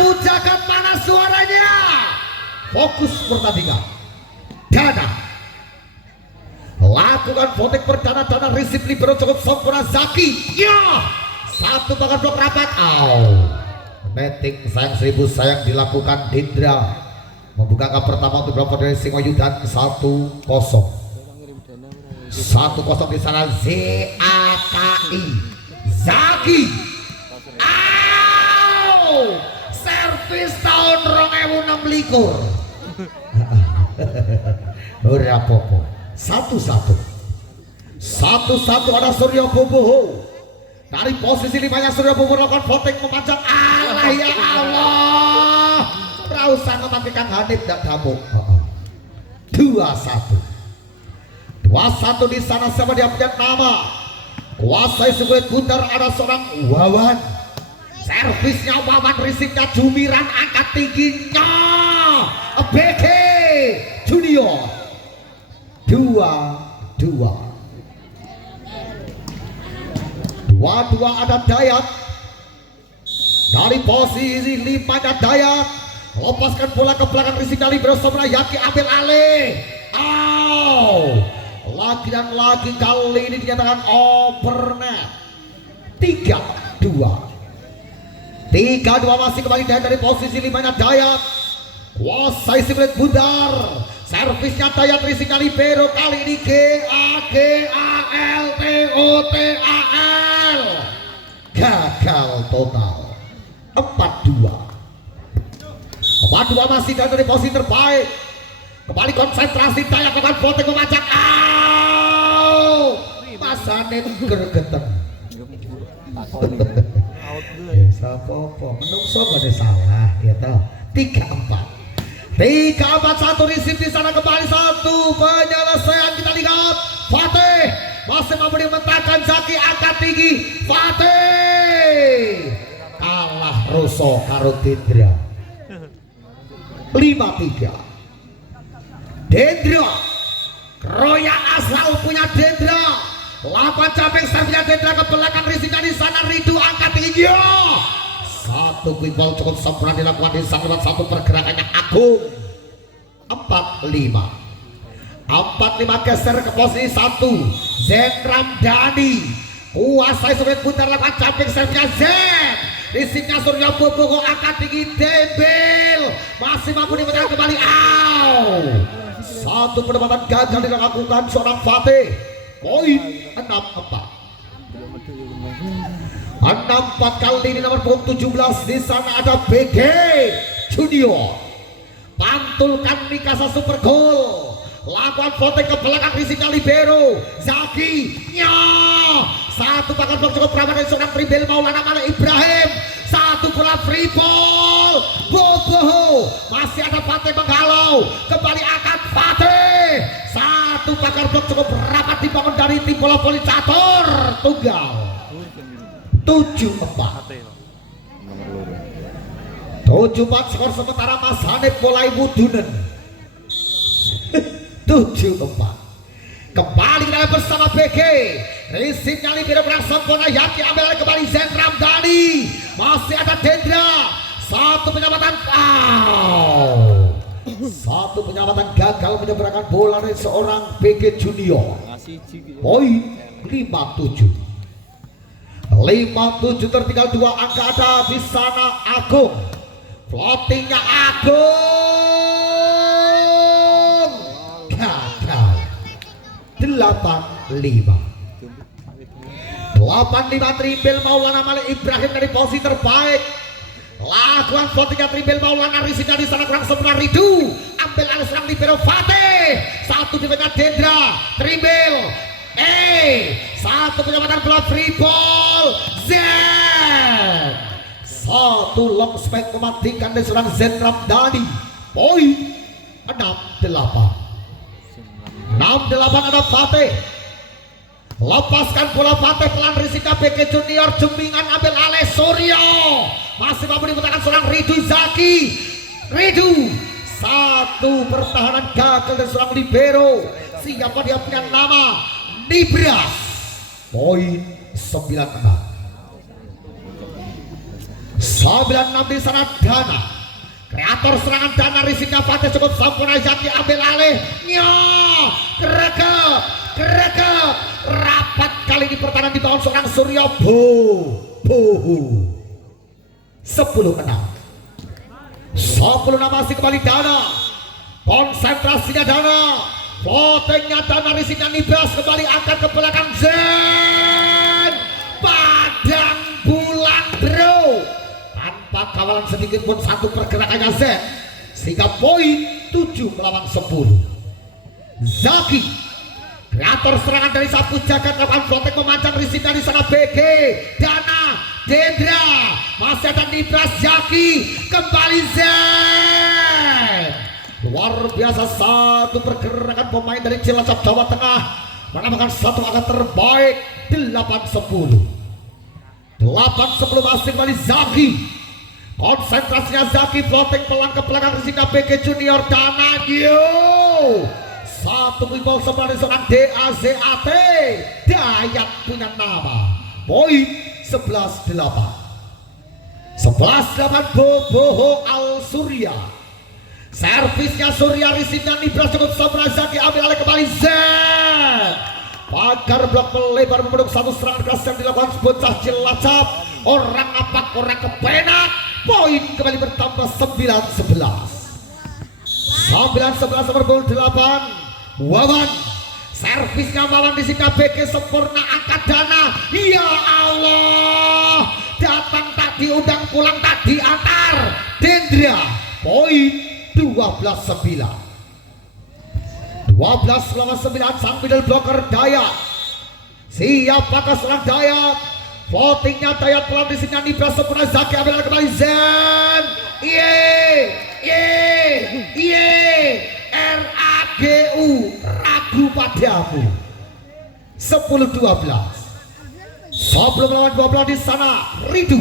Prabu Jagat mana suaranya? Fokus pertandingan. Dana. Lakukan voting perdana dana risip libero cukup sempurna Zaki. Ya. Satu bakal blok rapat. Metik sayang 1000 sayang dilakukan Dendra. Membuka angka pertama untuk blok dari Singoyudan 1-0. 1-0 di sana ZAKI Zaki. Servis tahun 2026. Ora popo. 1-1 ada Surya Boboho. Dari posisi 5-nya Surya Boboho melakukan voting memanjang. Allah ya Allah. Rausan ngemati Kang Hanif dan Damu. 2-1 di sana. Siapa dia punya nama? Kuasai sebuah Bundar ada seorang Wawan. Servisnya Wawan, risiknya Jumiran, angkat tingginya BG Junior. 2-2 ada Dayat. Dari posisi 5-nya Dayat. Lepaskan bola ke belakang, risiknya libero Somra Yaki ambil alih. Lagi dan lagi kali ini dinyatakan overnet. 3-2 masih kembali dari posisi 5-nya Dayat. Kuasai si kulit Bundar. Servisnya Dayat, risiknya libero kali ini GAGALTOTAL. Gagal total. 4-2 masih dari posisi terbaik. Kembali konsentrasi Dayat akan voting memajak. Masane gergeten. Sapopo menungso gak salah ya toh. 3-4 1 risip di sana kembali. 1 penyelesaian kita lihat. Fatih masih mampu dimentakkan. Zaki angkat tinggi. Fatih kalah Roso karo Dendra. 5-3 Dendra Royal asal punya Dendra. 8 caping servisnya Dendra ke belakang, risiknya di sana. Ridu angkat tinggi. Satu quick ball cukup sempurna dilakukan di sana. Satu pergerakannya Agung. 4-5 geser ke posisi 1. Zen Ramdhani kuasai sulit putar, lakukan caping servisnya Zen. Risiknya Surya Boboho angkat tinggi. Dembel masih mampu dimenangkan kembali. Satu penempatan gagal dilakukan seorang Fatih. Poin 6-4 kali ini nomor punggung 17 di sana ada BG Junior. Pantulkan Mikasa Super Goal. Lakukan voting ke belakang, risiknya libero Zaki. Satu pakan blok cukup ramah dari seorang Tribel Maulana Malik Ibrahim. Satu bola free ball. Boboho masih ada Fatih menghalau. Kembali angkat Fatih. Satu pakan blok cukup rapat dibangun dari tim bola voli catur tunggal. 7-4 skor sementara. Mas Hanif mulai mudunen. 7-4 kembali kita bersama BG. Risipnya libero berang sempurna Yaki ambil alih kembali Zen Ramdhani. Masih ada Dendra. Satu penyelamatan satu penyelamatan gagal menyeberangkan bola dari seorang BG Junior. Poin 5-7 tertinggal 2 angka ada di sana. Agung floatingnya Agung gagal. 8-5 Tribel Maulana Malik Ibrahim dari posisi terbaik. Lakukan floatingnya Tribel Maulana, risiknya di sana kurang sempurna. Ridu ambil alih serang libero Fatih. Satu di tengah Dendra. Tribel satu penyelamatan bola free ball Zen. Satu long spike mematikan dari seorang Zen Ramdhani. Poin 6-8 ada Fatih. Lepaskan bola Fatih pelan, risiknya BG Junior. Jembingan ambil alih Suryo. Masih mampu diputarkan seorang Ridu Zaki. Ridu satu pertahanan gagal dari seorang libero. Siapa dia punya nama? Nibras. Poin 9-6 96 di sana Dana. Kreator serangan Dana Rizika Fatih cukup sempurna. Zaki ambil alih. Geregep rapat kali ini pertahanan di bawah seorang Surya Bohu. 10 menang. 10 masih kembali Dana. Konsentrasinya Dana. Floatingnya Dana Rizika Nibras kembali angkat ke belakang Zen. Padang bulan bro. Tanpa kawalan sedikit pun satu pergerakannya Zen. Sehingga poin 7 melawan 10. Zaki, kreator serangan dari Sapu Jagat, lakukan floating memancang Rizika di sana. BG, Dana, Dendra, masih ada Nibras, Zaki, kembali Zen. Luar biasa satu pergerakan pemain dari Cilacap Jawa Tengah menambahkan satu angka terbaik. 8-10 masih kembali Zaki. Konsentrasinya Zaki, floating pelan ke belakang Rizika. BG Junior Dana satu gol sebelah seorang DAZAT. Dayat punya nama. Poin 11-8 Boboho Al Surya. Servisnya Surya, Rizika Nibras cukup sempurna. Zaki ambil alih kembali Zen. Pagar blok melebar membentuk satu serangan keras yang dilakukan bocah Cilacap. Orang apak, orang kepenak. Poin kembali bertambah 9-11 nomor gol 8. Wawan, servisnya Wawan di sini. BG sempurna angkat Dana. Ya Allah, datang tak diundang, pulang tak diantar. Dendra, poin 12-9 sang middle blocker Dayat. Siapakah seorang Dayat? Floatingnya Dayat pelan di sini. Nibras sempurna. Zaki ambil kembali Zen. RAGU, ragu padamu. 10-12 sebelum melawan 12 di sana. Ridu,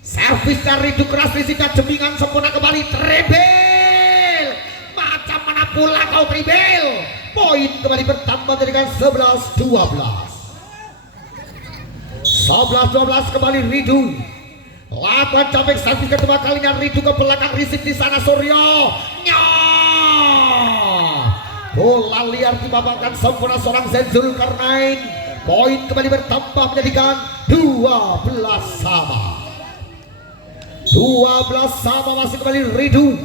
servisnya Ridu keras di sini. Jemingan sempurna kembali. Trebel, macam mana pula kau Trebel. Poin kembali bertambah dengan 11-12 kembali Ridu. Lakukan capek servis kedua kalinya. Ridu ke belakang Rizik di sana. Suryo bola liar dibabakan sempurna seorang Zenzul Karnain. Poin kembali bertambah menjadikan 12 sama masih kembali Ridu.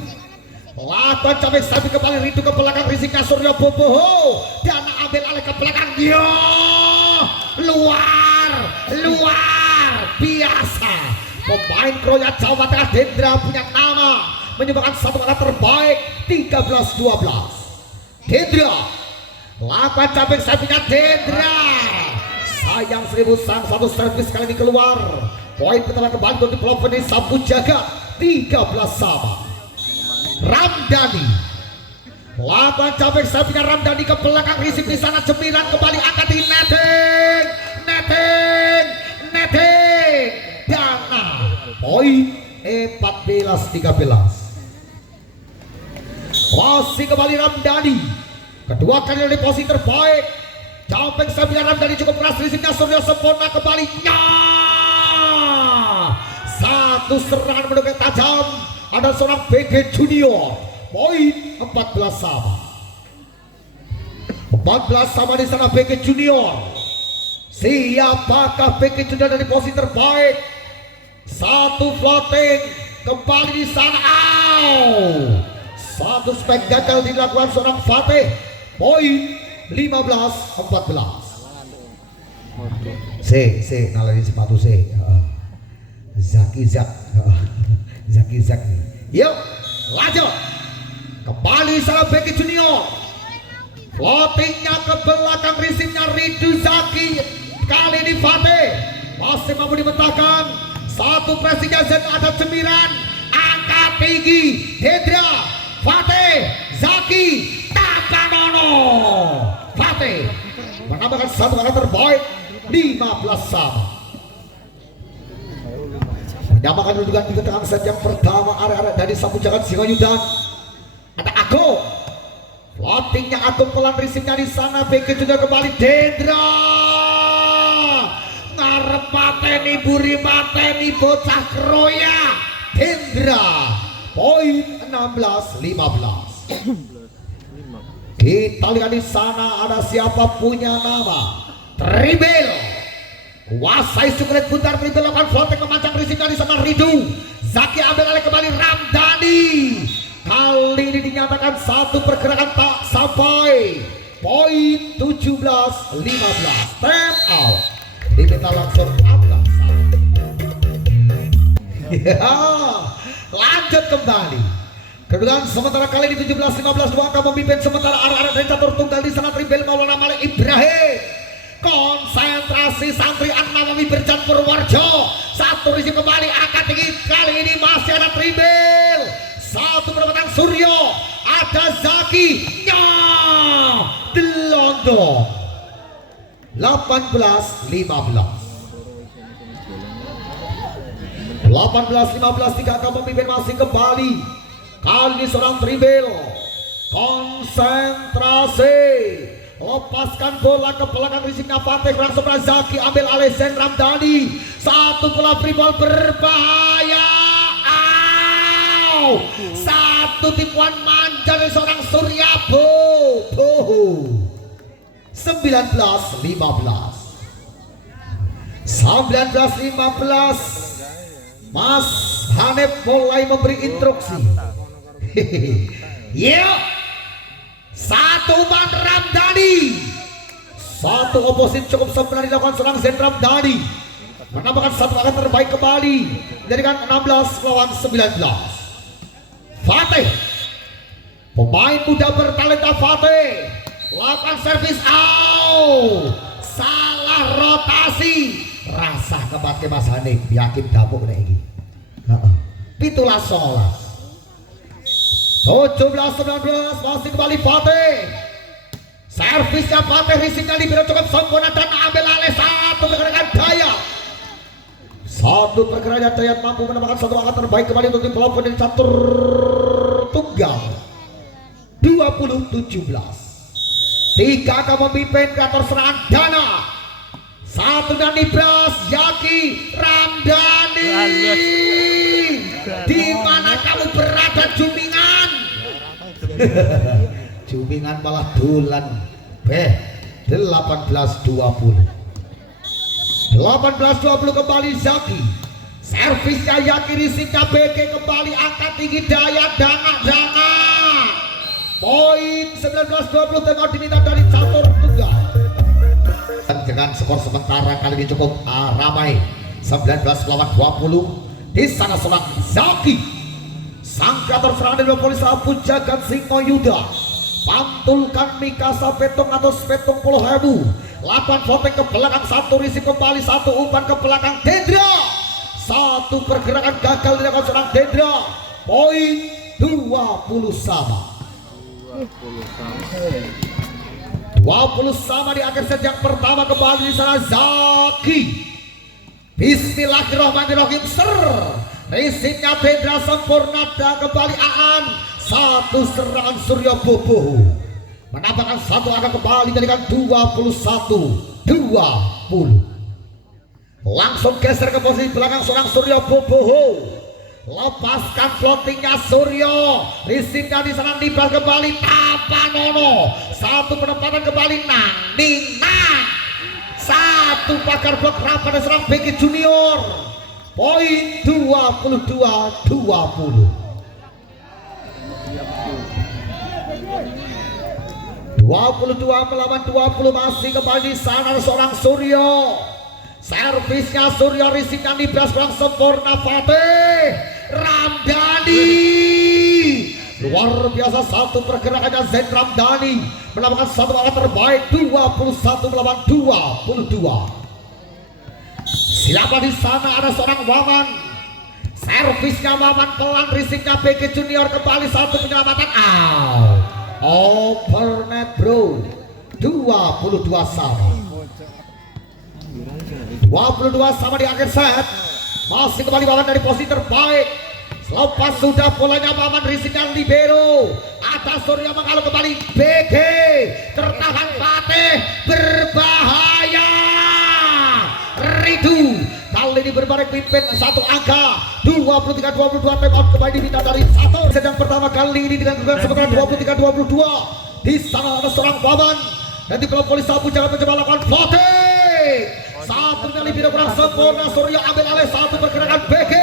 Lakukan capek servis kembali Ridu ke belakang Rizik Suryo Boboho. Dana ambil alih ke belakang. Luar biasa. Pemain Kroya Jawa Tengah Dendra punya nama, menyumbangkan satu angka terbaik. 13-12 Dendra. Lakukan capek servisnya Dendra. Sayang 1000 sang satu servis kali ini keluar. Poin pertama kembali untuk Ploveni Sapu Jagat. 13 sama. Ramdhani, lakukan capek servisnya Ramdhani ke belakang Rizik di sana. Jemiran kembali angkat di netting. Dana, poin 14-13 masih kembali Ramdhani. Kedua kali dari posisi terbaik. Capek servisnya Ramdhani cukup keras. Riziknya Suryo sempurna kembali. Satu serangan mendekat tajam. Ada seorang BG Junior. Poin 14 sama di sana BG Junior. Siapakah BG Junior dari posisi terbaik? Satu floating kembali di sana. Satu spek gagal dilakukan seorang Fatih. Poin 15-14. Nalari sepatu Zaki. Yuk lanjut. Kembali sana BG Junior. Floatingnya ke belakang Riziknya Ridu. Zaki kali ini Fatih masih mampu dibentangkan. Satu presinya Zen, ada cemiran. Angkat tinggi Dendra. Fatih, Zaki, Takanono. Fatih menambahkan satu angka terbaik. 15 sama. Menyamakan kedudukan di tengah set yang pertama. Arek-arek dari Sapu Jagat Singoyudan. Ada Agung. Floatingnya Agung pelan Riziknya di sana. BG juga kembali Dendra. ngarep mateni buri mateni bocah kroya Hendra. Poin 16-15. Kita lihat di sana ada siapa punya nama Tribel. Kuasai sukulet putar Tribel lakukan floating memanjang risiknya di sana Ridu. Zaki ambil alih kembali Ramdhani. Kali ini dinyatakan satu pergerakan tak sampai. Poin 17-15. Time out. Diminta langsung atas. Ya, lanjut kembali. Kedudukan sementara kali ini 17-15 dua akan memimpin sementara arah-arah dari catur tunggal di sana Tribel Maulana Malik Ibrahim. Konsentrasi santri An-Nawawi Berjan Purwarjo. Satu risik kembali angkat tinggi. Kali ini masih ada Tribel. Satu perempatan Suryo. Ada Zaki. Delondo. 18-15. 18-15 tiga akan memimpin masih kembali. Kali ini seorang Tribel. Konsentrasi. Lepaskan bola ke belakang risiknya Fatih kurang sebelah Zaki ambil alih Zen Ramdhani. Satu bola free ball berbahaya. Satu tipuan manja dari seorang Surya Bobo. 19-15. 19-15. Mas Hanif mulai memberi instruksi. Yuk, satu umpan Ramdhani. Satu oposisi cukup sempurna dilakukan serang Zen Ramdhani. Menambahkan satu angka terbaik kembali. Jadikan 16-19. Fatih, pemain muda bertalenta Fatih. Lakukan servis out. Salah rotasi. Rasa kebake Mas Hanif. Yakin dapuk nih ini. Pitulah 17-19 masih kembali Fatih. Servisnya Fatih risiknya diberi cukup sempurna dan ambil alih satu pergerakan Dayat. Satu pergerakan Dayat mampu menambahkan satu angka terbaik kembali untuk tim pelopor dari catur tunggal. 20-17. Tiga akan memimpin ke atas serangan Dana. Satu dan Ibras Zaki Ramdhani. Di mana kamu berada Jumingan? Jumingan malah dulan. 18-20. 18-20 kembali Zaki. Servisnya Yaki risiknya BG kembali angkat tinggi daya dana. Poin 19-20 tengok diminta dari catur tunggal. Dengan skor sementara kali ini cukup ramai 19-20. Di sana seorang Zaki sang kreator serangan dari polis Abu Jagat Singo Yuda pantulkan Mikasa Petong atau Petong Polo Hebu. Lakukan voting ke belakang satu risik kembali satu umpan ke belakang Dendra. Satu pergerakan gagal dilakukan seorang Dendra. Poin 20 sama. 20 sama di akhir set yang pertama kembali di sana Zaki. Bismillahirrahmanirrahim. Risiknya Dendra sempurna dan kembali Aan. Satu serangan Surya Bobo menambahkan satu angka kembali jadikan 21-20. Langsung geser ke posisi belakang seorang Surya Bobo. Lepaskan floatingnya Suryo. Risiknya di sana nibal kembali Tapanono. Satu penempatan kembali Nang Nang. Satu pakar blok rapat serang BG Junior. Poin 22-20. 22 melawan 20 masih kembali di sana seorang Suryo. Servisnya Suryo risiknya nibras kurang sempurna Fatih Ramdhani. Luar biasa satu pergerakannya Zen Ramdhani melakukan satu angka terbaik 21 melawan 22. Siapa di sana ada seorang Wawan. Servisnya Wawan pelan risiknya BG Junior kembali satu penyelamatan Overnet bro. 22 sama. 22 sama di akhir set. Masih kembali Wawan dari posisi terbaik. Selepas sudah bolanya Wawan risiknya libero. Atas Surya mengalu kembali BG. Tertahan Fatih berbahaya. Ridu kali ini berbalik pimpin satu angka 23-22. Time out kembali diminta dari satu. Sedang pertama kali ini dengan kedudukan sementara 23-22. Di sana ada seorang Wawan dan di belakang polis Sapu jangan mencoba lakukan floating. Satu kali tidak kurang sempurna. Surya ambil alih satu pergerakan BG.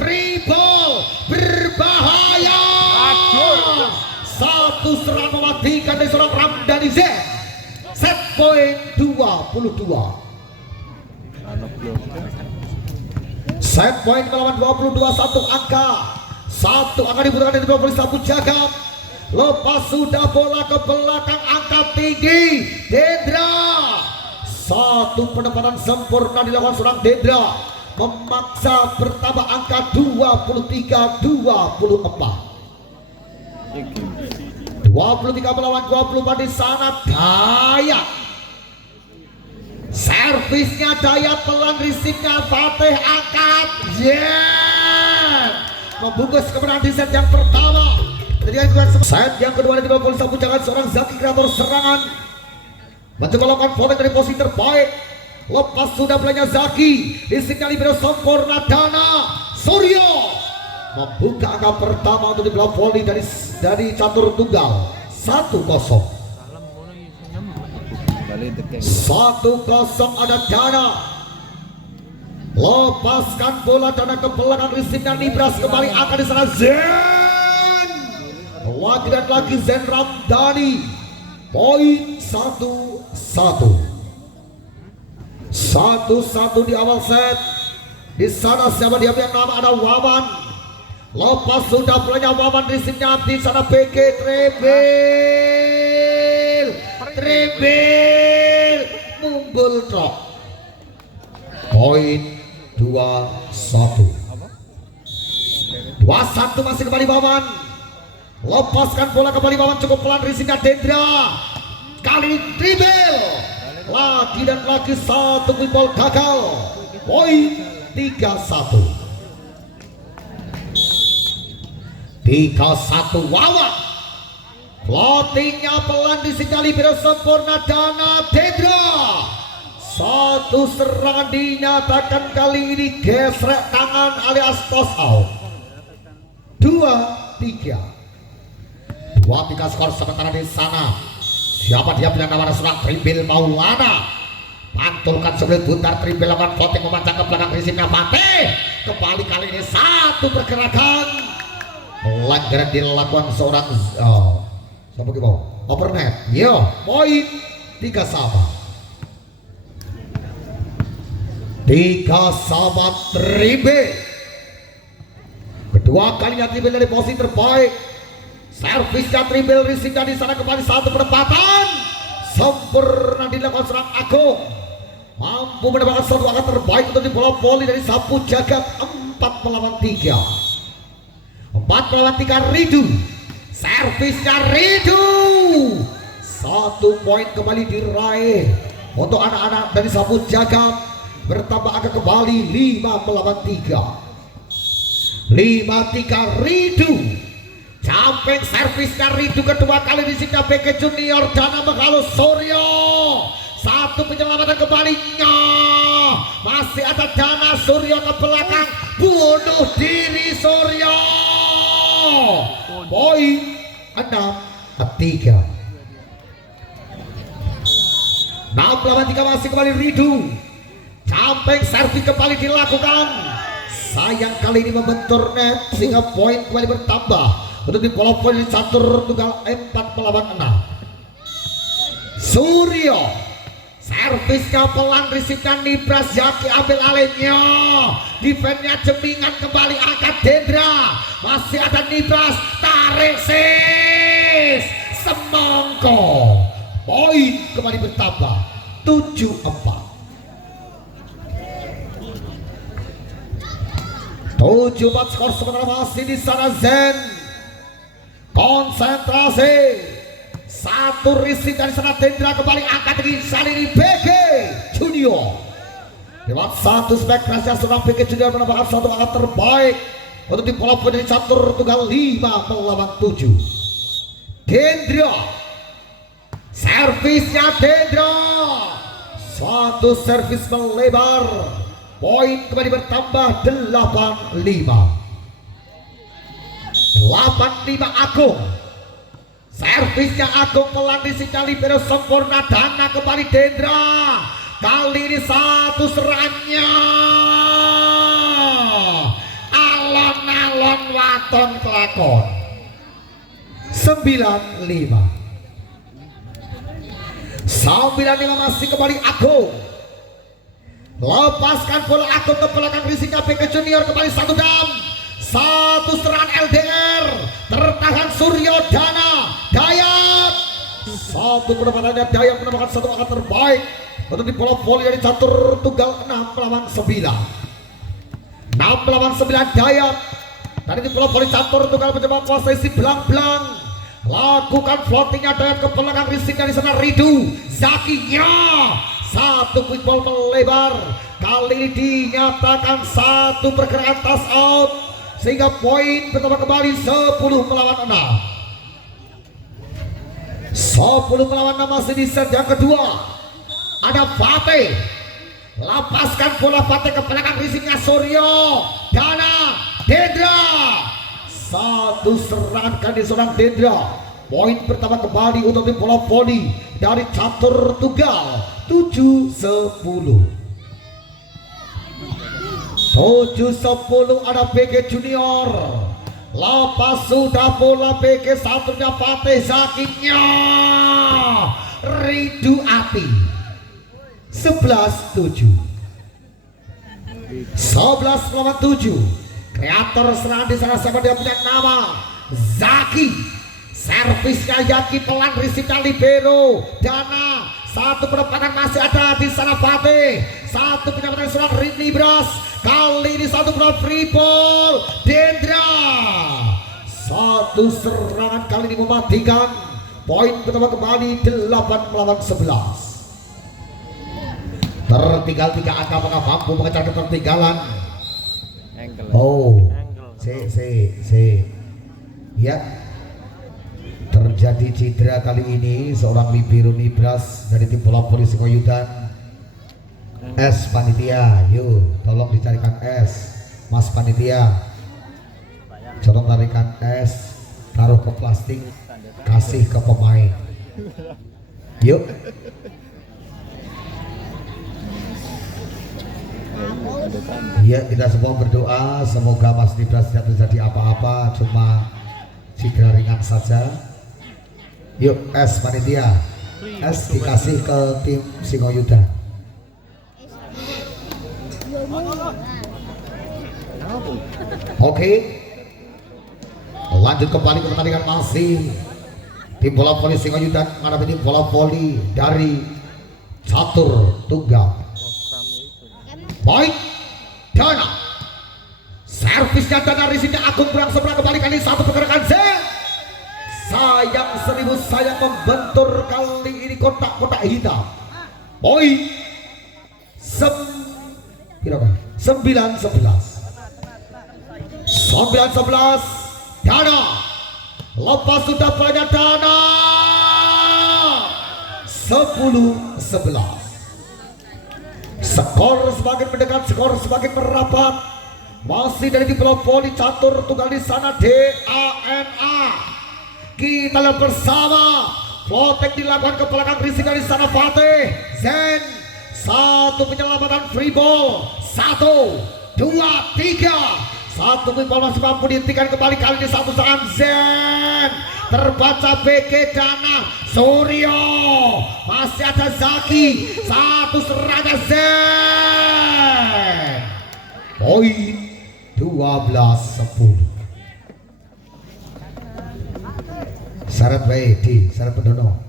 Free ball berbahaya. Satu serangan mematikan dari seorang Ramdhani Z. Set point 22. Set point melawan 22. Satu angka dibutuhkan dari polis Sapu Jagad. Lepas sudah bola ke belakang, angkat tinggi Dendra. Satu penempatan sempurna dilakukan seorang Dendra, memaksa bertambah angka 23-24. 23 melawan 24 di sana. Dayat servisnya, Dayat pelan, risipnya Fatih angkat, membungkus kemenangan di set yang pertama. Set yang kedua di bawah polis Sapu Jagad, seorang Zaki kreator serangan mencoba lakukan volley dari posisi terbaik. Lepas sudah belanja Zaki, istrinya libero sempurna Dana Suryo membuka angka pertama untuk di bawah volley dari catur tunggal 1-0. 1-0 ada Dana. Lepaskan bola Dana ke belakang, istrinya Nibras kembali akan di sana. Zen lagi dan lagi Zen Ramdhani. Poin 1-1 di awal set. Di sana siapa dia yang nama ada Wawan. Lepas sudah belanja Wawan, risipnya di sana BG Trebil mumbul trok. Poin 2-1 masih kembali Wawan. Lepaskan bola kembali Wawan, cukup pelan, risipnya Dendra. Kali ini dribble lagi dan lagi, satu ball gagal. Poin 3-1 Wawan. Floatingnya pelan, disingali libero sempurna Dana Dendra. Satu serangan dinyatakan kali ini gesrek tangan alias toss out. 2-3 skor sementara di sana. Siapa dia punya nama seorang Tribil Maulana. Pantulkan sebelum buntar, Tribil lakukan floating memanjang ke belakang, risipnya Fatih. Kembali kali ini satu pergerakan. Pelanggaran dilakukan seorang siapa kita overnet. Yo, poin 3-3 Tribil. Kedua kalinya Tribil dari posisi terbaik. Servisnya Tribil, risipnya di sana kembali, satu penempatan sempurna dilakukan seorang Agung. Mampu mendapatkan satu angka terbaik untuk di bola voli dari Sapu Jagad. 4 melawan 3 Ridu. Servisnya Ridu. 1 poin kembali diraih untuk anak-anak dari Sapu Jagad. Bertambah angka kembali 5 melawan 3 Ridu. Camping servisnya Ridu kedua kali di sini BK Junior Dana Menghalus Suryo. Satu penyelamatan kembalinya. Masih ada Dana Suryo ke belakang, bunuh diri Suryo. Poin 6-3 masih kembali Ridu. Camping servis kembali dilakukan. Sayang kali ini membentur net sehingga poin kembali bertambah untuk di bola voli catur tunggal 4 melawan 6. Suryo servisnya pelan, risipnya Nibras, Zaki ambil alihnya, defense-nya Jemingan kembali angkat Dendra. Masih ada Nibras, tarik sis semongko. Poin kembali bertambah 7-4 skor sementara masih di sana. Zen konsentrasi, satu risik dari sana. Dendra kembali angkat tinggi, kali ini BG Junior lewat satu spek kerasnya seorang BG Junior menambahkan satu angka terbaik untuk di bola voli catur tunggal 5 melawan 7. Dendra servisnya Dendra, Satu servis melebar. Poin kembali bertambah 8-5. 8-5 Agung. Servisnya Agung pelan disinyal libero sempurna. Dana kembali Dendra. Kali ini satu serangannya. Alon-alon waton kelakon. 9-5. 9-5 masih kembali Agung. Lepaskan bola Agung ke belakang risinya BK Junior kembali satu dam. Satu serangan LDR. Tertahan Suryo Dana. Dayat. Satu pendapatannya Dayat menambahkan satu angka terbaik untuk di bola voli dari catur tunggal 6-9. 6-9 Dayat. Dari di bola voli catur tunggal mencoba kuasai si belang-belang. Lakukan floatingnya Dayat ke belakang risinya di sana Ridu. Zakinya. Satu quick ball melebar. Kali ini dinyatakan satu pergerakan touch out sehingga poin bertambah kembali 10-6. 10-6 masih di set yang kedua. Ada Fateh. Lepaskan bola Fateh ke belakang risinya Suryo Dana Dendra. Satu serangan kali seorang Dendra. Poin pertama kembali untuk tim bola voli dari catur tunggal 7-10. 7-10 ada BG Junior. Lepas sudah bola BG satunya Fateh Zakinya Ridu Ati. 11-7. 11-7. Kreator serangan di sana siapa dia punya nama Zaki. Servisnya Yaki pelan risika libero Dana. Satu penempatan masih ada di sana Fateh. Satu penempatan seorang Ridley Bras. Kali ini satu bola free ball Dendra. Satu serangan kali ini mematikan. Poin pertama kembali 8-11. Tertinggal 3 angka apakah mampu mengejar ketertinggalan. Oh, ya. Terjadi cedera kali ini seorang libero Nibras dari tim bola voli Sikoyudan. S panitia, yuk tolong dicarikan S, Mas panitia. Tolong tarikan S, taruh ke plastik, kasih ke pemain. Yuk. Ya, kita semua berdoa semoga Mas Nibras tidak terjadi apa-apa, cuma cedera ringan saja. Yuk S panitia, S dikasih ke tim Singoyudan. Oke, lanjut kembali ke pertandingan masih tim bola voli Singoyudan menghadapi tim bola voli dari catur tunggal. Baik, Dana. Servisnya Dana risiko Agung berang seberang kembali kali satu pergerakan Z. Sayang seribu sayang membentur kali ini kotak-kotak hitam. Poin 9-11. Dana lepas sudah banyak Dana. 10-11. Skor semakin mendekat, skor semakin merapat. Masih dari di bola voli catur tunggal di sana DANA. Kita lihat bersama. Flotek dilakukan ke belakang risiko di sana Fateh Zen. Satu penyelamatan free ball. 1, 2, 3. Satu free ball masih mampu dihentikan kembali kali ini satu serangan Zen. Terbaca BG Dana Suryo. Masih ada Zaki. Satu serangan Zen. Poin 12-10. Syarat baik di syarat pendono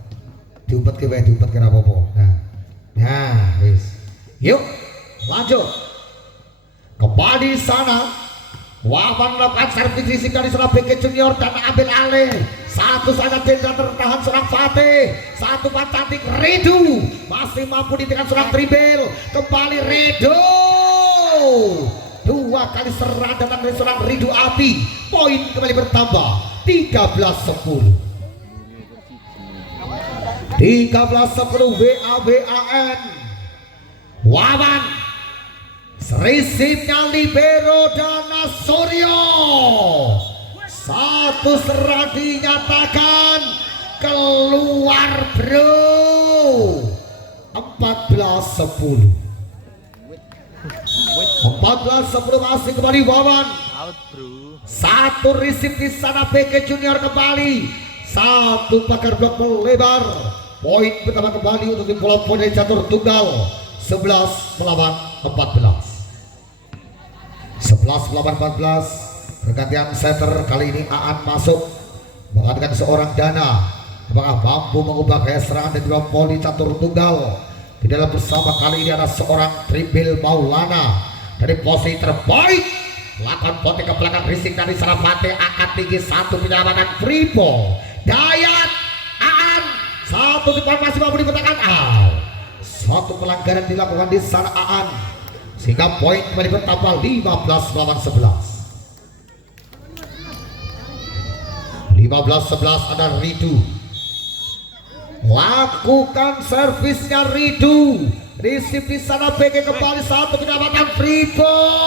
diumpet ke apa-apa. Nah wis yuk lanjut kembali sana. Wawan melakukan servis risiko dari seorang BG Junior dan ambil alih. Satu sangat Dendra tertahan seorang Fateh. Satu cantik Ridu masih mampu ditekan seorang Tribel. Kembali Ridu. 2 kali serang datang dari seorang Ridu Ati. Poin kembali bertambah 13-10. 13-10 WABAN Wawan Risipnya libero Dana Suryo. Satu serang dinyatakan keluar bro. 14-10 masih kembali Wawan. Satu risip di sana PK Junior kembali. Satu pagar blok melebar. Poin pertama kembali untuk tim bola voli catur tunggal. 11 melawan 14. 11 melawan 14. Pergantian setter kali ini Aan masuk mengatakan seorang Dana. Apakah mampu mengubah gaya serangan di dalam voli catur tunggal? Di dalam bersama kali ini ada seorang Tribil Maulana dari posisi terbaik. Lakukan potek ke belakang risik dari Sarafate. Angkat tinggi satu penyelamatan Freepo. Dayat Aan satu depan masih mampu dipetakan. Satu pelanggaran dilakukan di sana Aan sehingga poin kembali bertambah 15 melawan 11. 15-11 ada Ridu. Lakukan servisnya Ridu. Risip di sana PK kembali satu pendapatan free ball.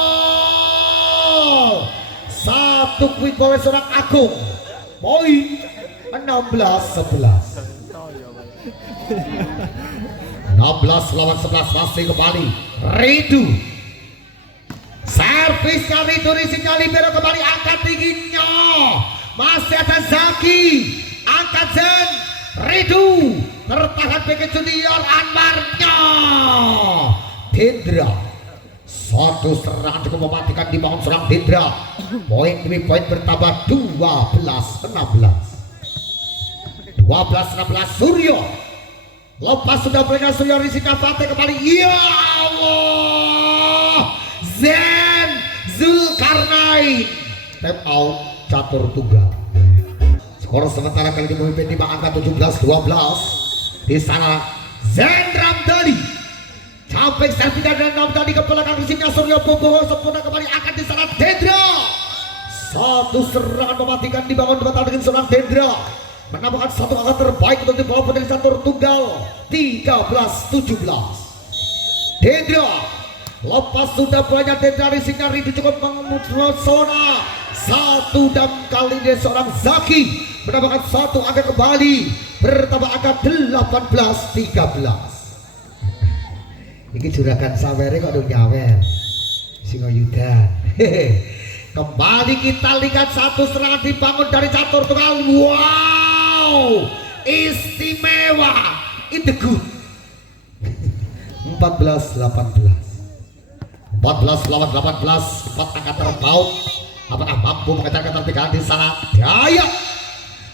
Satu quick ball seorang Agung. Poin 16-11. 16 lawan 11 masih kembali Ridu. Servisnya Ridu, risipnya libero kembali, angkat tingginya. Masih ada Zaki, angkat Zen. Ridu tertahan PK Junior Anwarnya. Dendra satu serangan cukup mematikan di bangun serang Dendra. Poin demi poin bertambah 12-16. 12-16 Suryo. Lepas sudah berikan Suryo risika Fatih kembali. Ya Allah, Zen Zulkarnain tap out catur tunggal. Skor sementara kali ini memimpin di angka 17-12. Di sana Zen Ramdhani sampai serpihan dan Ramdhani ke belakang risipnya Suryo Boboho sempurna kembali akan di sana Dendra. Satu serangan mematikan di bangun batal dengan seorang Dendra. Menambahkan satu angka terbaik untuk tim bola voli catur tunggal 13-17. Dendra lepas sudah banyak Dendra risipnya Ridu cukup mengusona. Satu dan kali ini seorang Zaki menambahkan satu angka kembali bertambah angka 18-13. Ini juragan sawere kok udah nyawer singo yudan. Kembali kita lihat satu serangan dibangun dari catur tunggal. Wow, istimewa, in the good. 14-18. 14 lawan 18. 4 angka terpaut. Apakah mampu mengejar ketertinggalan di sana? Dayat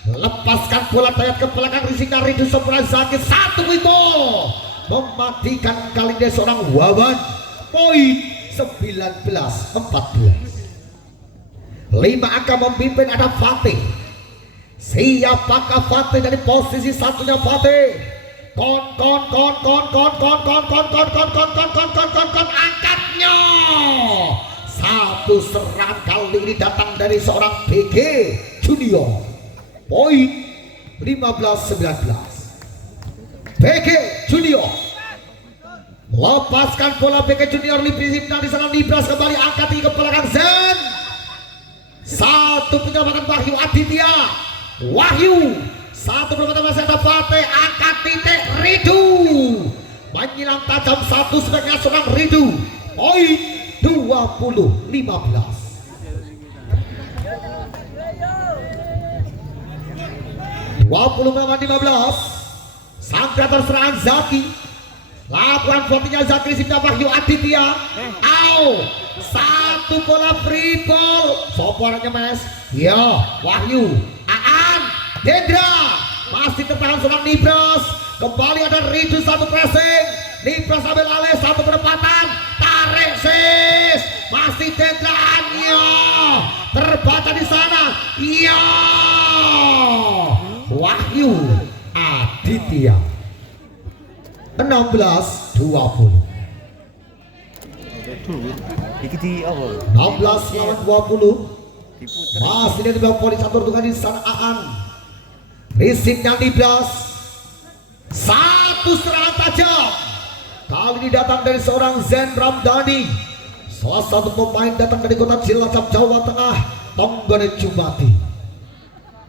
lepaskan bola Dayat ke belakang risika Ridu sempurna Zaki. Satu wibol mematikan kali ini seorang Wawan. Poin 19-14. 5 angka memimpin ada Fatih. Siapakah Fatih dari posisi satunya Fatih? Angkatnya. Satu serang kali ini datang dari seorang PK Junior. Poin 15-19. PK Junior lepaskan bola. PK Junior Librisip dari sana Libras kembali angkat tinggi ke belakang Zen. Satu penyelamatan Wahyu Aditya. Wahyu satu penyelamatan masih ada Fatih. Angkat titik Ridu menyilang tajam satu sebagai seorang Ridu. Poin 20-15. 20-15. Sang kreator serangan Zaki. Lakukan votingnya Zaki risipnya Wahyu Aditya. Satu bola free ball. Sopornya mes. Ya Wahyu. Aan Dendra masih tertahan seorang Nibras. Kembali ada Ridu satu pressing. Nibras ambil alih satu penempatan. Tarik sis. Masih Dendra. Ya terbaca di sana. Ya Wahyu Aditya. 16-20. 16 lawan 20. Masih di bawah voli catur tunggal di sana Aan. Risipnya Nibras. Satu serangan tajam Kali ini datang dari seorang Zen Ramdhani, salah satu pemain datang dari kota Cilacap, Jawa Tengah, Tonggone Jumati.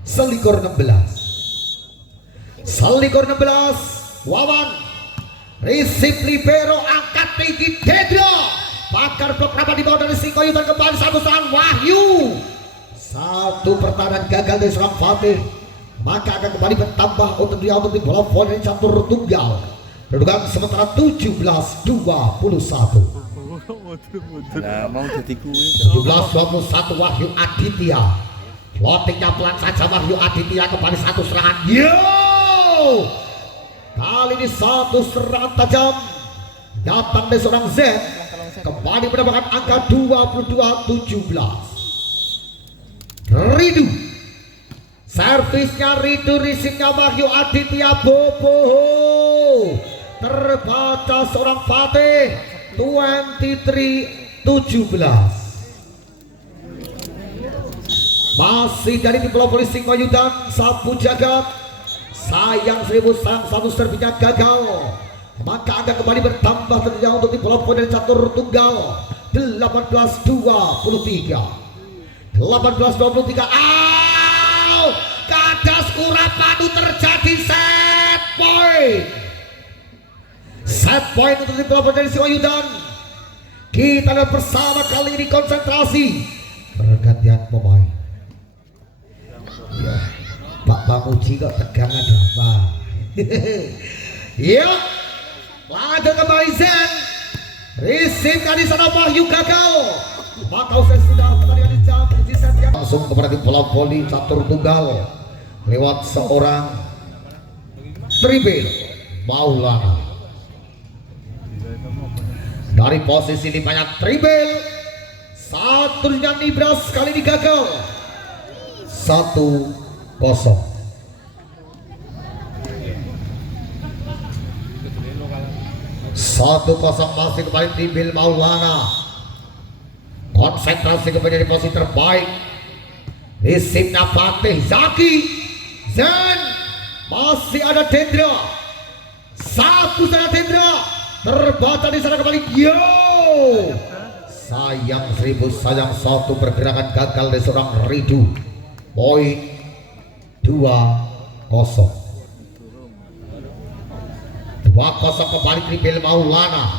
Selikur 16 Wawan Risip libero angkat tinggi Dedra, pakar blok rapat di bawah dari Singkoyutan, kembali satu serangan Wahyu. Satu pertahanan gagal dari seorang Fatih, maka akan kembali bertambah untuk di bola voli catur tunggal. Kedudukan sementara 17-21. Nah, mau jadi kuil 17-21 Wahyu Aditya. Floatingnya pelan saja Wahyu Aditya, kembali satu serangan. Yo! Kali ini satu serangan tajam datang dari seorang Z, kembali mendapatkan angka 22-17. Ridu, servisnya Ridu, risingnya Wahyu Aditya, Bobo terbaca seorang Fatih. 23-17. Masih dari di bola voli Singkoyutan, sapu jagat sayang 1000 sang satu servisnya gagal, maka akan kembali bertambah terjauh untuk di bola voli catur tunggal. 18-23. Kadas Kurapadu terjadi set point untuk di bola voli dari Singkoyutan. Kita lihat bersama, kali ini konsentrasi pergantian pemain. Ya, Pak Pamuji kok tegang ada apa? Yuk, lanjut kembali Zen. Risip di sana Wahyu gagal. Maka usai sudah pertandingan di jam langsung kepada tim bola voli catur tunggal lewat seorang Tribil Maulana. Dari posisi ini banyak Tribil, satunya Nibras kali ini gagal. 1-0. 1-0 masih kembali Tribil Maulana. Konsentrasi kepada di posisi terbaik. Risipnya Fatih Zaki. Zen masih ada Dendra. Satu sana Dendra terbaca di sana kembali. Yo, sayang 1000 sayang satu pergerakan gagal dari seorang Ridu. Poin 2-0. 2-0 kembali Tribil Maulana.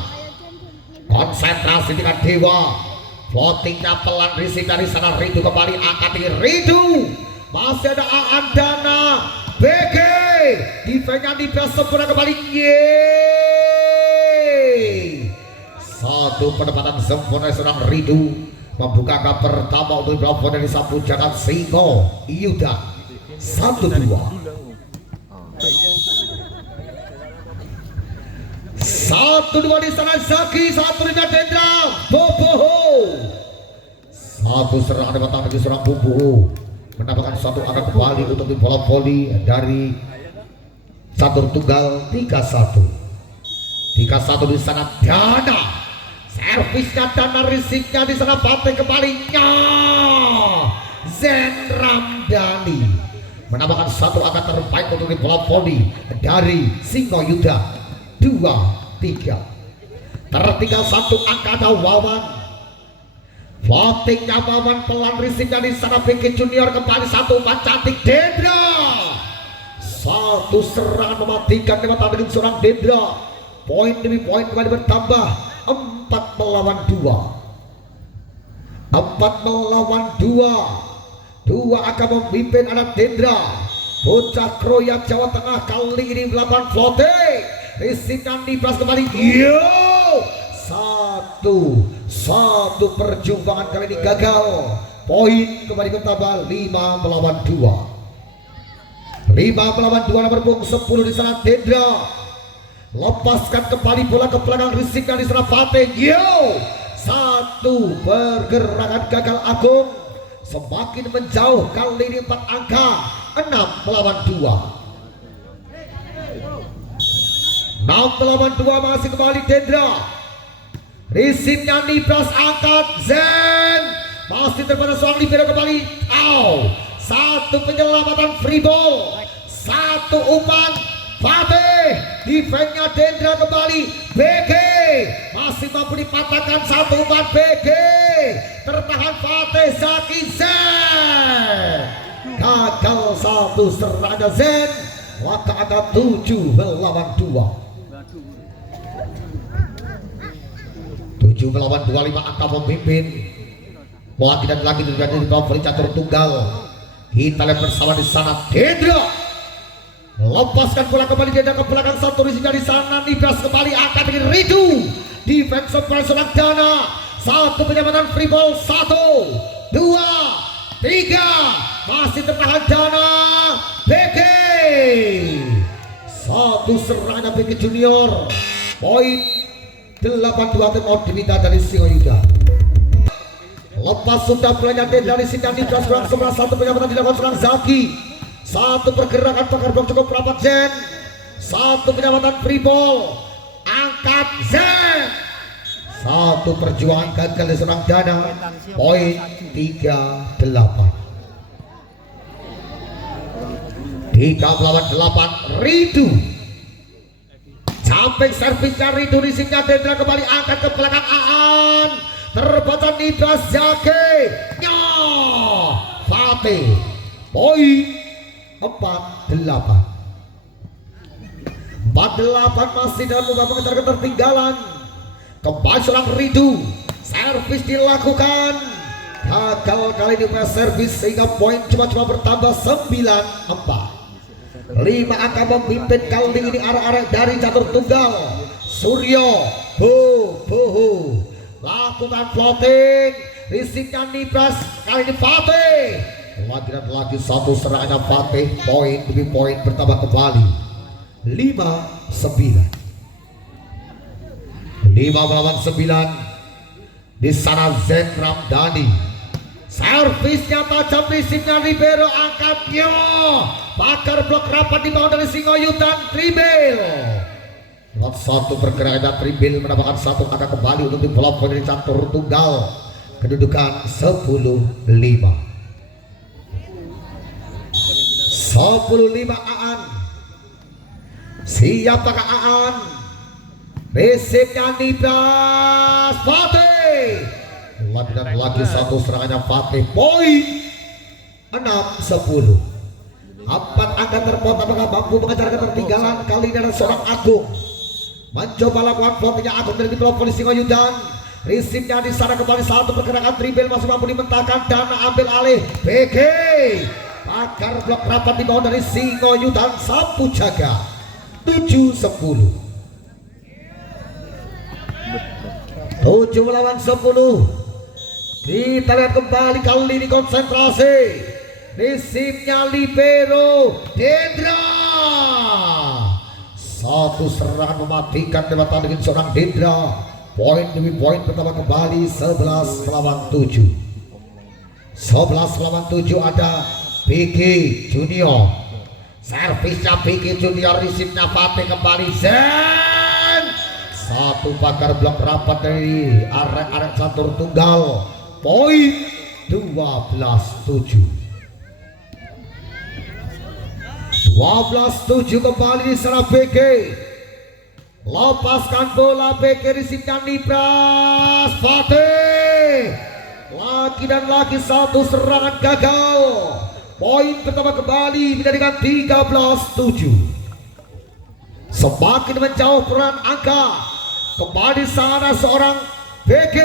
Konsentrasi dengan Dewa. Floatingnya pelan, risik dari sana Ridu kembali angkat tinggi Ridu. Masih ada Andana BG. Defense-nya dibahas sempurna kembali. Yeay. Satu penempatan sempurna seorang Ridu membuka angka pertama untuk belakang dari sapu jagat Singo Yuda. 1-2. 1-2 di sana Zaki, satunya Dendra Boboho. Satu serangan datang dari seorang Boboho, mendapatkan satu angka kembali untuk di bola voli dari catur tunggal. 3-1 di sana Dana. Servisnya Dana, risipnya di sana Fatih kembalinya. Zen Ramdhani menambahkan satu angka terbaik untuk di bola voli dari Singkoyutan. 2-3. Tertinggal satu angka ada Wawan. Floatingnya Wawan pelan, risipnya di sana BG Junior kembali satu umpan cantik Dendra. Satu serangan mematikan lewat tangan seorang Dendra. Poin demi poin kembali bertambah 4-2. 4-2. Dua akan memimpin anak Dendra. Bocah Kroyak Jawa Tengah kali ini melakukan floating. Risipnya Nibras kembali. Yo, satu perjumpaan kali ini gagal. Poin kembali bertambah 5-2. 5-2 nomor punggung 10 di sana Dendra. Lepaskan kembali bola ke belakang, risipnya di sana Fatih. Yo, satu pergerakan gagal Agung. Semakin menjauh kali ini 4 angka. 6-2. 6-2 masih kembali Dendra. Risipnya Nibras angkat Zen. Masih terpada seorang libero kembali. Satu penyelamatan free ball. Satu umpan Fatih. defense-nya Dendra kembali. BG masih mampu dipatahkan satu umpan. BG tertahan Fatih Zaki. Zen gagal satu serangan Zen. Maka ada 7 melawan 2. 7 melawan 25 angka memimpin. Lagi dan lagi terjadi di bawah catur tunggal. Kita lihat bersama di sana Dendra lepaskan bola kembali. Dendra ke belakang satu risiko di sana. Nibras kembali angkat dengan Ridu. Defense operasional Dana. Satu penyambatan free ball. 1, 2, 3 masih tertahan Dana. BG satu serangan BG Junior. Poin 8-2 tim out diminta dari Singoyuda. Lepas sudah belanja dari Sindan Nibras kurang 11. Satu penyambatan dilakukan serang Zaki. Satu pergerakan pakar blok cukup rapat Zen. Satu penyambatan free ball. Angkat Zen. Satu perjuangan gagal di serang Dana. Poin 3-8. 3 melawan 8. Ridu samping servisnya Ridu. Risingnya Dendra kembali angkat ke belakang Aan. Terbaca Nibras Zaki. Fatih. Poin 4-8. 4-8 masih dalam mencoba mengejar ketertinggalan. Kembali seorang Ridu. Servis dilakukan. Gagal kali ini punya servis sehingga poin cuma bertambah 9-4. 5 angka memimpin kali ini arah-arah dari catur tunggal. Suryo Boho lakukan floating. Risingnya Nibras kali ini Fatih. Lagi dan lagi satu serangan Fatih. Poin demi poin bertambah kembali 5-9. 5 melawan 9. Di sana Zen Ramdhani. Servisnya tajam. Risingnya Libero angkatnya. Pakar blok rapat di bawah dari Singoyudan. Tribil. Lot satu pergerakan Tribil mendapatkan satu angka kembali untuk tim bola voli dari catur tunggal. Kedudukan 10-5. 10-5 Aan. Siapakah Aan? Resipnya Nibras Fatih. Lagi dan lagi satu serangannya Fatih. Poin 6-10. 4 angka terpotong. Apakah mampu mengejar ketertinggalan? Kali ini adalah seorang Agung. Mencoba lakukan floatingnya Agung dari blok polisi Singoyudan. Risipnya di sana kembali satu pergerakan Tribil masih mampu dimentahkan. Dana ambil alih. BG pakar blok rapat di bawah dari Singoyudan. Sapu jaga 7-10. 7 melawan 10. Kita lihat kembali kali ini konsentrasi. Risipnya Libero Dendra. Satu serangan mematikan lewat tangan seorang Dendra. Poin demi poin pertama kembali 11 melawan 7. 11 melawan 7 ada BG Junior. Servisnya BG Junior. Risipnya Fatih kembali. Zen. Satu pakar blok rapat dari arek-arek catur tunggal. Poin 12-7. 12-7 kembali di sana BG. Lepaskan bola BG. Risipnya Nibras Fatih. Lagi dan lagi satu serangan gagal. Poin pertama kembali menjadikan 13-7. Semakin menjauh peran angka. Kembali sana seorang BG.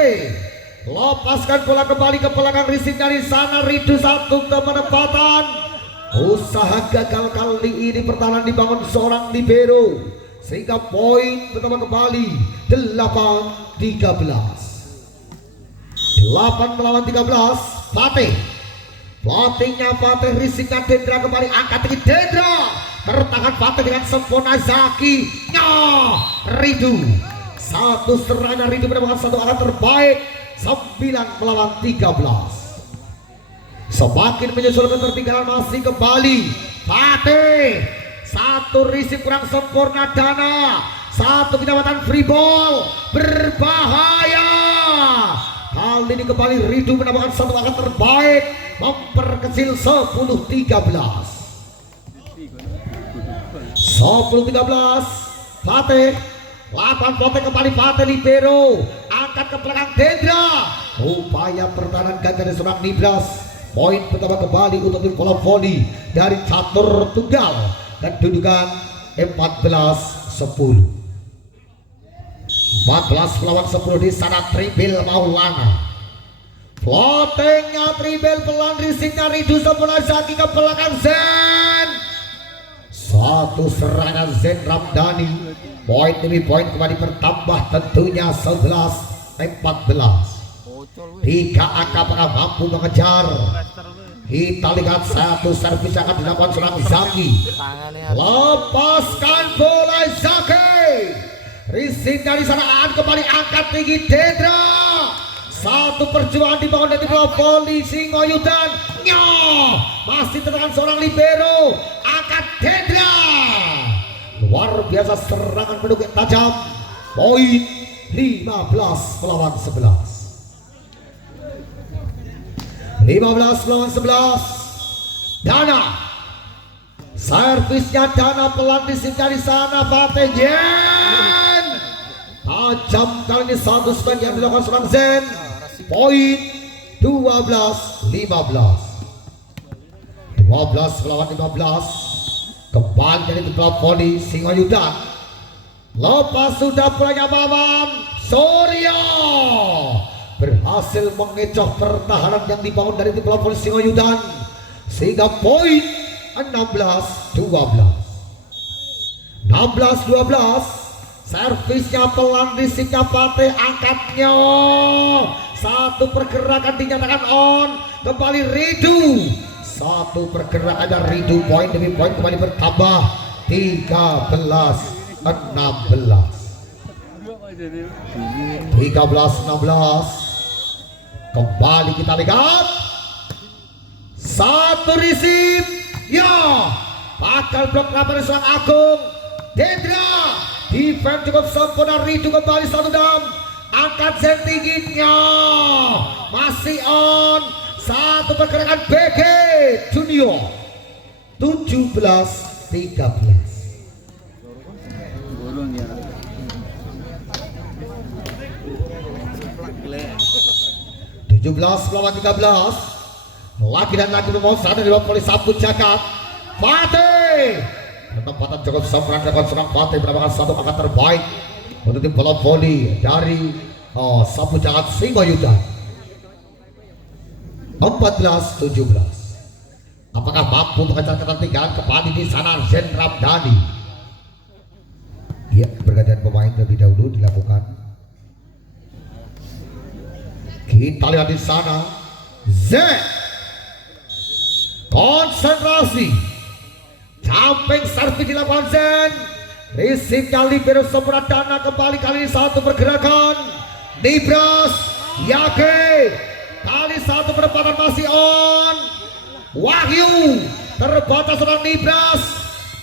Lepaskan bola kembali ke belakang. Risipnya di sana Ridu. Satu penempatan. Usaha gagal kali ini. Pertahanan dibangun seorang Libero sehingga poin pertama kembali 8-13. 8 melawan 13. Fatih. Floatingnya Fatih. Risingnya Dendra kembali angkat tinggi Dendra. Tertahan Fatih dengan sempurna. Zaki. Ridu. Satu serangan Ridu mendapatkan satu angka terbaik. 9 melawan 13. Semakin menyusul ketertinggalan masih kembali Fatih. Satu risik kurang sempurna Dana. Satu penyambatan free ball berbahaya. Kali ini kembali Ridu mendapatkan satu angka terbaik. Memperkecil 10-13. 10-13. 10-13. 10 melawan 13. Fatih lakukan Fatih kembali. Fatih libero angkat ke belakang Dendra, upaya pertahanan gagal dari seorang Nibras. Poin pertama kembali untuk tim bola voli dari catur tunggal dan kedudukan 14-10. 14 melawan 10 di sana. Tribil Maulana, floatingnya Tribil pelan, risiknya Ridu sempurna Zaki ke belakang Zen. Satu serangan Zen Ramdhani. Poin demi poin kembali bertambah tentunya 11-14. Tiga angka apakah mampu mengejar? Kita lihat satu servis akan dilakukan seorang Zaki. Lepaskan bola Zaki. Risik dari sana kembali angkat tinggi Dendra. Satu perjuangan dibangun dari bola voli Singoyudan. Masih tertahan seorang libero. Angkat Dendra. Luar biasa serangan pendukung tajam. Poin 15 melawan 11. 15 melawan 11. Dana. Servisnya Dana pelan disingkat di sana. Fatih Jen. Tajam kali ini satu semen yang dilakukan seorang Zen. Poin 12-15. 12 melawan 15. Kembali dari bola voli Singoyudan. Lepas sudah pulangnya Bambang Suryo berhasil mengecoh pertahanan yang dibangun dari tim bola voli Singoyudan sehingga poin 16-12. 16-12. Servisnya pelan risiknya Fatih, angkatnya satu pergerakan dinyatakan on. Kembali Ridu, satu pergerakan ada Ridu. Poin demi poin kembali bertambah 13-16. 13-16. Kembali kita lihat satu receive bakal blok rapat seorang Agung. Dendra defense cukup sempurna. Ridu kembali satu dam, angkat Zen tingginya masih on. Satu pergerakan BG Junior. 17-13. 17 melawan 13. Lagi dan lagi membawa sana di bawah voli Sapu Jagat. Fatih penempatan cukup sempurna dapat serang. Fatih mendapatkan satu angka terbaik untuk tim bola voli dari Sapu Jagat Singoyudan. 14-17. Apakah mampu mengejar ketertinggalan kembali di sana Zen Ramdhani? Ya, pergantian pemain terlebih dahulu dilakukan. Kita lihat di sana Zen konsentrasi, jumping servis dilakukan Zen. Risipnya libero sempurna. Dana kembali kali ini satu pergerakan. Nibras Yake kali satu penempatan masih on. Wahyu terbatas seorang Nibras.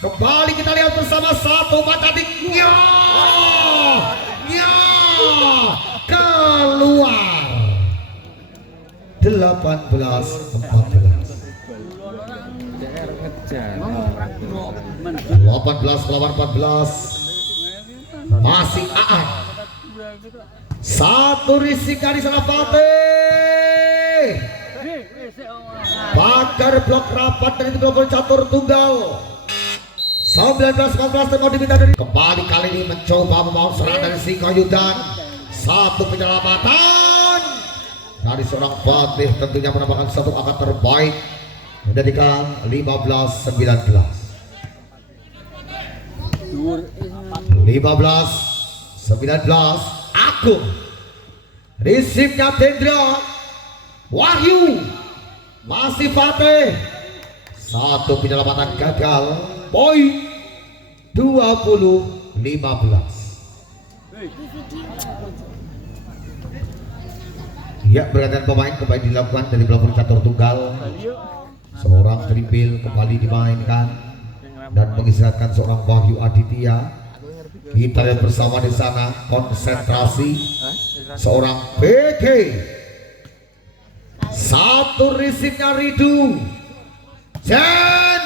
Kembali kita lihat bersama satu mata tinggi keluar. 18-14. 18 melawan 14. Masih Aan. Satu risik dari sana Fatih. Bakar blok rapat dari tim bola catur tunggal. 19-15 mau diminta dari. Kembali kali ini mencoba membawa serangan dari Singoyudan. Satu penyelamatan dari seorang Fatih, tentunya menambahkan satu angka terbaik menjadikan 15-19. 15-19. Agung risipnya Dendra. Wahyu masih Fatih. Satu penyelamatan gagal. Poin 20-15. Ya, pergantian pemain kembali dilakukan dari bola voli catur tunggal. Seorang tribil kembali dimainkan dan mengistirahatkan seorang Wahyu Aditya. Kita lihat bersama di sana konsentrasi seorang BG. Satu risipnya Ridu. Zen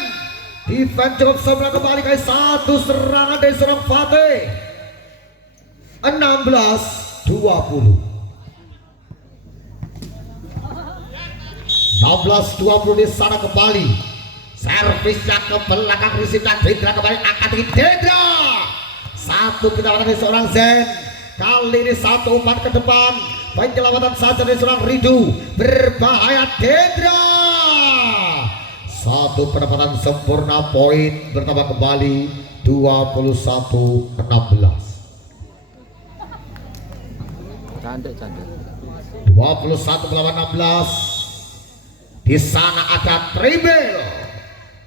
Defense cukup sebelah kembali kali satu serangan dari seorang Fatih. 16-20. 16-20 di sana kembali. Servisnya ke belakang Rizita Dendra kembali angkat tinggi Dendra. Satu kita dari seorang Zen. Kali ini satu umpan ke depan. Penyelamatan saja dari seorang Ridu. Berbahaya Dendra. Satu penempatan sempurna, poin bertambah kembali 21-16. Cantik. 21 melawan 16. Di sana ada Tribel.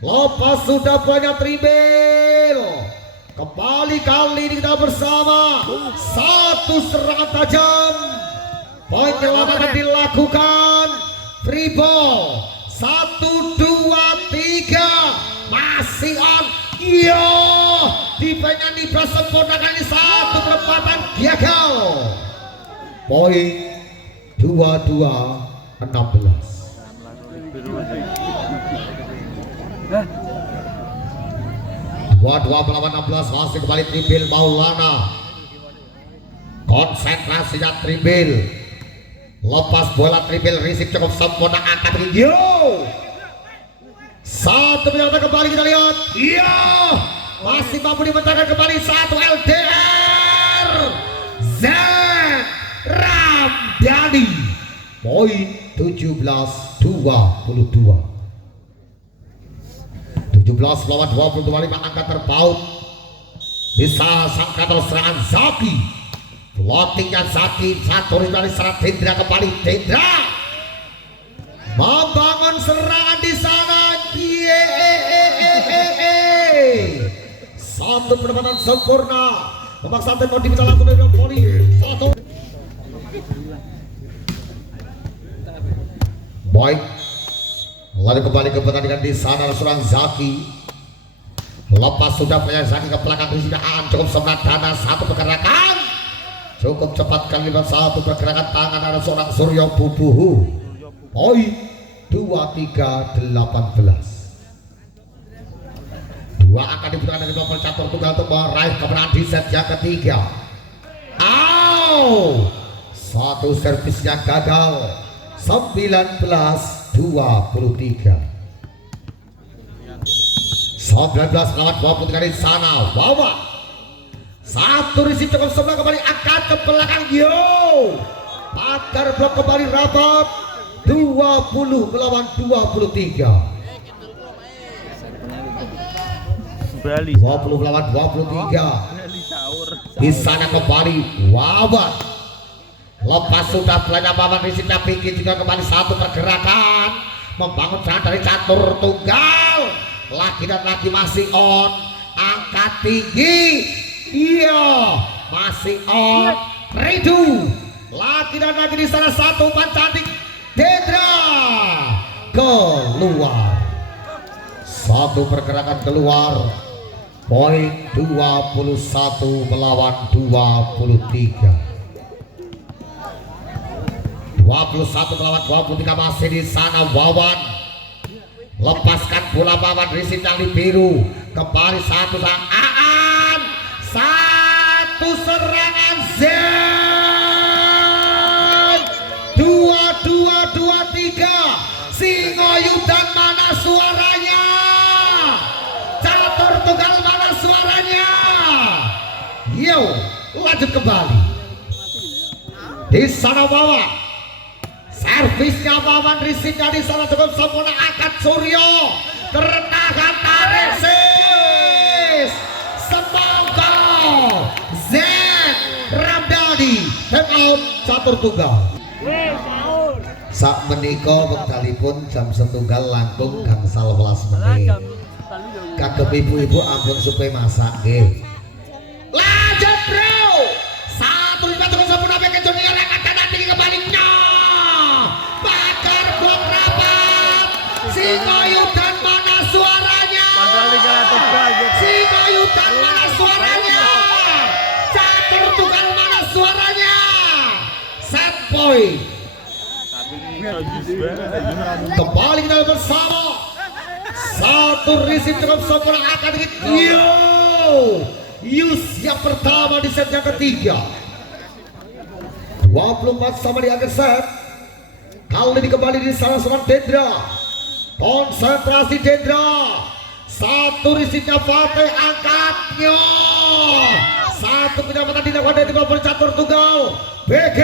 Lepas sudah banyak Tribel. Kembali kali ini kita bersama. Satu serangan tajam. Penyelamatan dilakukan. Free ball. 1, 2, 3. Masih on. Yo, defense-nya Nibra sempurnakan ini satu penempatan gagal. Poin 22-16. 22 melawan 16 masih kembali Tribil Maulana. Konsentrasinya Tribil. Lepas bola Tribil Risik cukup sempurna angkat tinggi. Yo. Satu menyerang kembali kita lihat. Yo. Masih mampu dipecahkan kembali satu LDR. Z Ramdhani. Poin 17-22. 17 lawan 22 angka terpaut. Bisa sangkatan serangan Zaki. Floatingnya Zaki. Satu dari serangan Dendra kembali Dendra. Membangun serangan di sana. Satu penempatan sempurna. Memaksa tempo di bisa langsung dari poli. Satu. Baik. Lalu kembali ke pertandingan di sana seorang Zaki. Lepas sudah punya Zaki ke belakang Rizidaan cukup sempurna satu pergerakan. Cukup cepat kali satu pergerakan tangan ada seorang Suryo Bubuhu. Poin 23-18. Dua akan dibutuhkan dari nomor catur tunggal untuk meraih kemenangan di set yang ketiga. Satu servisnya gagal. 19-23. 19 lawan 23 di sana. Wawa. Satu risip cukup sebelah kembali angkat ke belakang. Yo. Pagar blok kembali rapat. 20 melawan 23. 20 melawan 23. Di sana kembali Wawan. Lepas sudah belanja Wawan risip Piki juga kembali satu pergerakan membangun serangan dari catur tunggal. Lagi dan lagi masih on. Angkat tinggi. Iya, masih on. Ridu. Lagi dan lagi di sana satu umpan cantik. Dendra keluar. Satu pergerakan keluar. Poin 21 melawan 23. 21 melawan 23 masih di sana Wawan. Lepaskan bola Wawan Rizita Biru. Kembali satu serangan Aan. Satu serangan Zen. 2-2-2-3. Singoyudan mana suaranya? Catur tunggal mana suaranya? Yo, lanjut kembali. Di sana Wawan. Servisnya Wawan Riziknya di sana cukup sempurna angkat Suryo. Tertahan tarik sis. Semangka. Z Ramdhani. Time out catur tunggal. Sak menika wektalipun jam setunggal langkung gangsal welas menit. Kagem ibu-ibu ampun supaya masak nggih. Lanjut bro. Satu lima terus sempurna bagi junior yang akan nanti kembalinya. Bakar blok rapat. Singoyudan mana suaranya? Singoyudan mana suaranya? Catur tunggal mana suaranya? Set point. Kembali kita bersama Satu receive cukup sempurna akan Yus yang pertama di set yang ketiga. 24 sama di akhir set. Kali ini kembali di sana seorang Dendra. Konsentrasi Dendra. Satu receive-nya Fatih angkatnya. Satu penyambatan dilakukan dari bawah catur tunggal. BG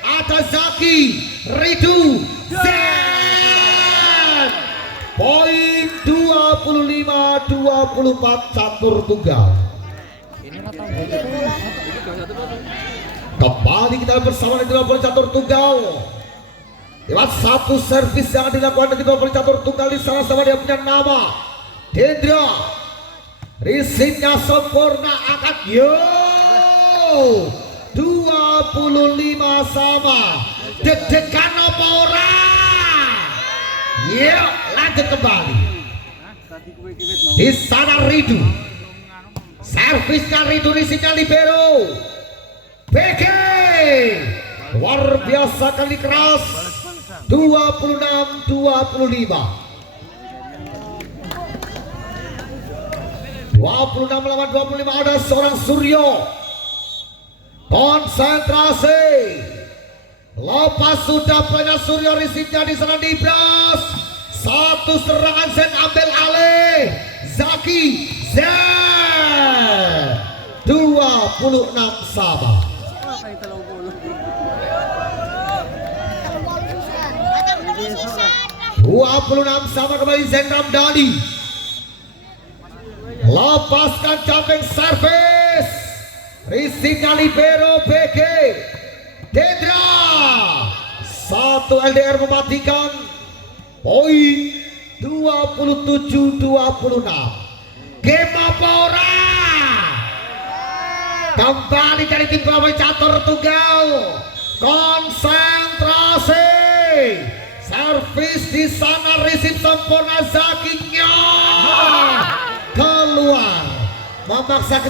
ada Zaki Ridu Zen. Poin 25-24 catur tunggal. Kembali kita bersama di bawah catur tunggal. Lewat satu servis yang dilakukan di bawah catur tunggal di sama-sama dia punya nama Dendra. Receive-nya sempurna angkat 25 sama. Deg-degan apa ora? Yuk lanjut kembali. Di sana Ridu. Servisnya Ridu, receive-nya libero. BG luar biasa kali keras. 26-25. 26 lawan 25 ada seorang Suryo. Konsentrasi. Lepas sudah banyak Suryo, receive-nya di sana dibras. Satu serangan Zen ambil alih. Zaki Zen. 26 sama. 26 sama kembali Zen Ramdhani. Lepaskan jumping service. Receive-nya libero BG Dendra. Satu LDR mematikan. Poin 27-26. Game apa ora? Kembali dari tim bawah catur tunggal. Konsentrasi. Servis di sana, receive sempurna Zakinya keluar memaksa